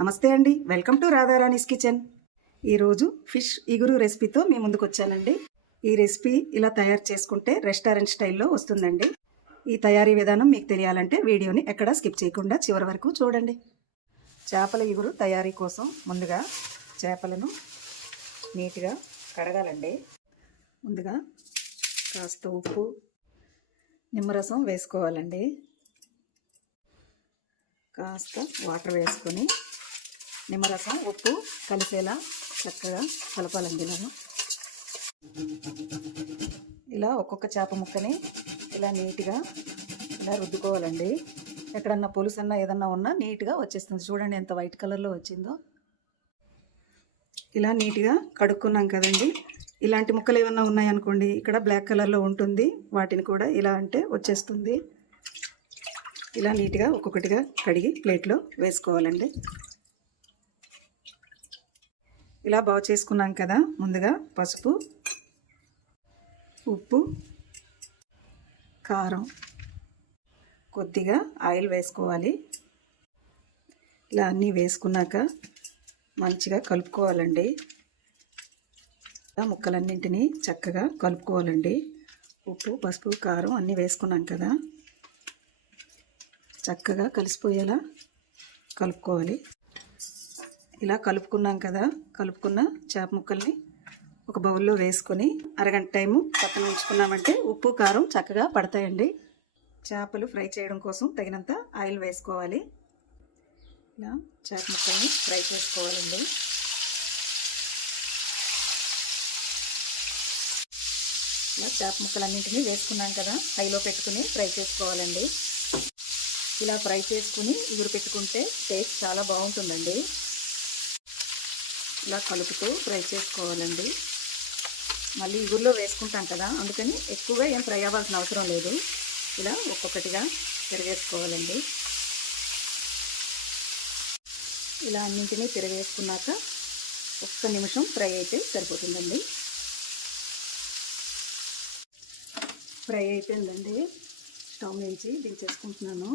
నమస్తే అండి. Welcome to Radharani's kitchen. ఈరోజు ఫిష్ ఇగురు రెసిపీతో మీ ముందుకు వచ్చానండి ఈ రెసిపీ ఇలా తయారు చేసుకుంటే రెస్టారెంట్ స్టైల్లో వస్తుందండి. ఈ తయారీ విధానం మీకు తెలియాలంటే వీడియోని ఎక్కడా స్కిప్ చేయకుండా చివరి వరకు చూడండి. చేపల ఇగురు తయారీ కోసం ముందుగా చేపలను నీట్గా కడగాలండి. ముందుగా కాస్త ఉప్పు నిమ్మరసం వేసుకోవాలండి. కాస్త వాటర్ వేసుకొని నిమ్మరసం ఉప్పు కలిసేలా చక్కగా కలపాలండి ఇలాగా ఇలా ఒక్కొక్క చేప ముక్కని ఇలా నీట్గా ఇలా రుద్దుకోవాలండి. ఎక్కడన్నా పులుసు ఏదన్నా ఉన్నా నీట్గా వచ్చేస్తుంది. చూడండి ఎంత వైట్ కలర్లో వచ్చిందో. ఇలా నీట్గా కడుక్కున్నాం కదండి. ఇలాంటి ముక్కలు ఏమన్నా ఉన్నాయనుకోండి ఇక్కడ బ్లాక్ కలర్లో ఉంటుంది. వాటిని కూడా ఇలా అంటే వచ్చేస్తుంది. ఇలా నీట్గా ఒక్కొక్కటిగా కడిగి ప్లేట్లో వేసుకోవాలండి. ఇలా బాగు చేసుకున్నాం కదా ముందుగా పసుపు ఉప్పు కారం కొద్దిగా ఆయిల్ వేసుకోవాలి. ఇలా అన్నీ వేసుకున్నాక మంచిగా కలుపుకోవాలండి. ఇలా ముక్కలన్నింటినీ చక్కగా కలుపుకోవాలండి. ఉప్పు పసుపు కారం అన్నీ వేసుకున్నాం కదా. చక్కగా కలిసిపోయేలా కలుపుకోవాలి. ఇలా కలుపుకున్నాం కదా. కలుపుకున్న చేప ముక్కల్ని ఒక బౌల్లో వేసుకొని అరగంట టైము పక్కన ఉంచుకున్నామంటే ఉప్పు కారం చక్కగా పడతాయండి. చేపలు ఫ్రై చేయడం కోసం తగినంత ఆయిల్ వేసుకోవాలి. ఇలా చేప ముక్కల్ని ఫ్రై చేసుకోవాలండి. ఇలా చేప ముక్కలన్నింటినీ వేసుకున్నాం కదా. హైలో పెట్టుకుని ఫ్రై చేసుకోవాలండి. ఇలా ఫ్రై చేసుకుని ఇగురు పెట్టుకుంటే టేస్ట్ చాలా బాగుంటుందండి. ఇలా కలుపుతూ ఫ్రై చేసుకోవాలండి. మళ్ళీ ఇగురులో వేసుకుంటాం కదా అందుకని ఎక్కువగా ఏం ఫ్రై అవ్వాల్సిన అవసరం లేదు. ఇలా ఒక్కొక్కటిగా తిరగేసుకోవాలండి. ఇలా అన్నింటినీ తిరగేసుకున్నాక ఒక్క నిమిషం ఫ్రై అయితే సరిపోతుందండి. ఫ్రై అయిపోయిందండి. స్టవ్ నుంచి దించేసుకుంటున్నాను.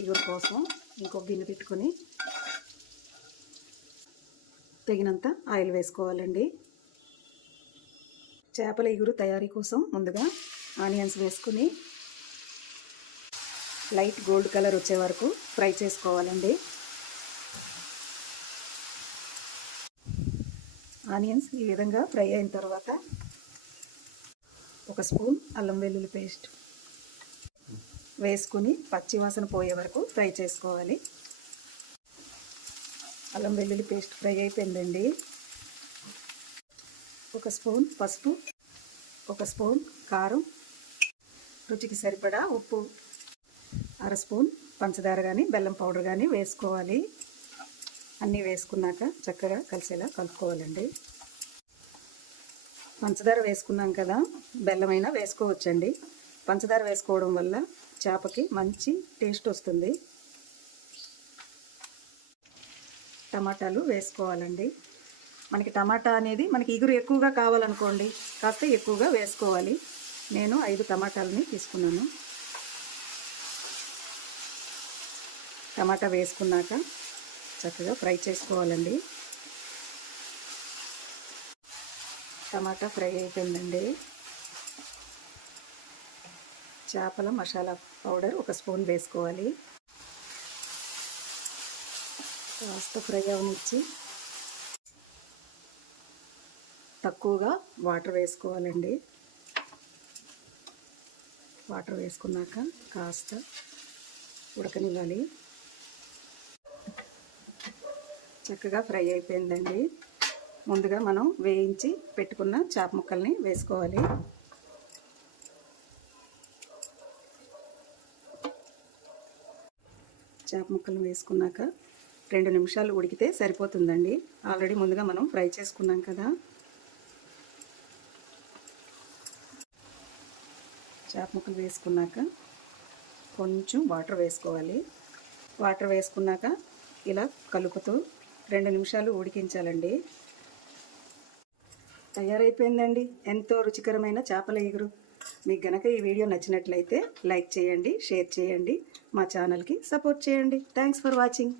ఇగురు కోసం ఇంకో గిన్నె పెట్టుకొని తగినంత ఆయిల్ వేసుకోవాలండి. చేపల ఇగురు తయారీ కోసం ముందుగా ఆనియన్స్ వేసుకుని లైట్ గోల్డ్ కలర్ వచ్చే వరకు ఫ్రై చేసుకోవాలండి. ఆనియన్స్ ఈ విధంగా ఫ్రై అయిన తర్వాత ఒక స్పూన్ అల్లం వెల్లుల్లి పేస్ట్ వేసుకుని పచ్చివాసన పోయే వరకు ఫ్రై చేసుకోవాలి. అల్లం వెల్లుల్లి పేస్ట్ ఫ్రై అయిపోయిందండి. ఒక స్పూన్ పసుపు ఒక స్పూన్ కారం రుచికి సరిపడా ఉప్పు అర స్పూన్ పంచదార కానీ బెల్లం పౌడర్ కానీ వేసుకోవాలి. అన్నీ వేసుకున్నాక చక్కగా కలిసేలా కలుపుకోవాలండి. పంచదార వేసుకున్నాం కదా బెల్లమైనా వేసుకోవచ్చండి. పంచదార వేసుకోవడం వల్ల చేపకి మంచి టేస్ట్ వస్తుంది. టమాటాలు వేసుకోవాలండి. మనకి టమాటా అనేది మనకి ఇగురు ఎక్కువగా కావాలనుకోండి కాస్త ఎక్కువగా వేసుకోవాలి. నేను ఐదు టమాటాలని తీసుకున్నాను. టమాటా వేసుకున్నాక చక్కగా ఫ్రై చేసుకోవాలండి. టమాటా ఫ్రై అయిపోయిందండి. చేపల మసాలా పౌడర్ ఒక స్పూన్ వేసుకోవాలి. కాస్త ఫ్రై అవనిచ్చి తక్కువగా వాటర్ వేసుకోవాలండి. వాటర్ వేసుకున్నాక కాస్త ఉడకనివ్వాలి. చక్కగా ఫ్రై అయిపోయిందండి. ముందుగా మనం వేయించి పెట్టుకున్న చేప ముక్కల్ని వేసుకోవాలి. చేప ముక్కలు వేసుకున్నాక రెండు నిమిషాలు ఉడికితే సరిపోతుందండి. ఆల్రెడీ ముందుగా మనం ఫ్రై చేసుకున్నాం కదా. చేప ముక్కలు వేసుకున్నాక కొంచెం వాటర్ వేసుకోవాలి. వాటర్ వేసుకున్నాక ఇలా కలుపుతూ రెండు నిమిషాలు ఉడికించాలండి. తయారైపోయిందండి. ఎంతో రుచికరమైన చేపల ఎగురు. మీకు గనక ఈ వీడియో నచ్చినట్లయితే లైక్ చేయండి షేర్ చేయండి మా ఛానల్కి సపోర్ట్ చేయండి. Thanks for watching.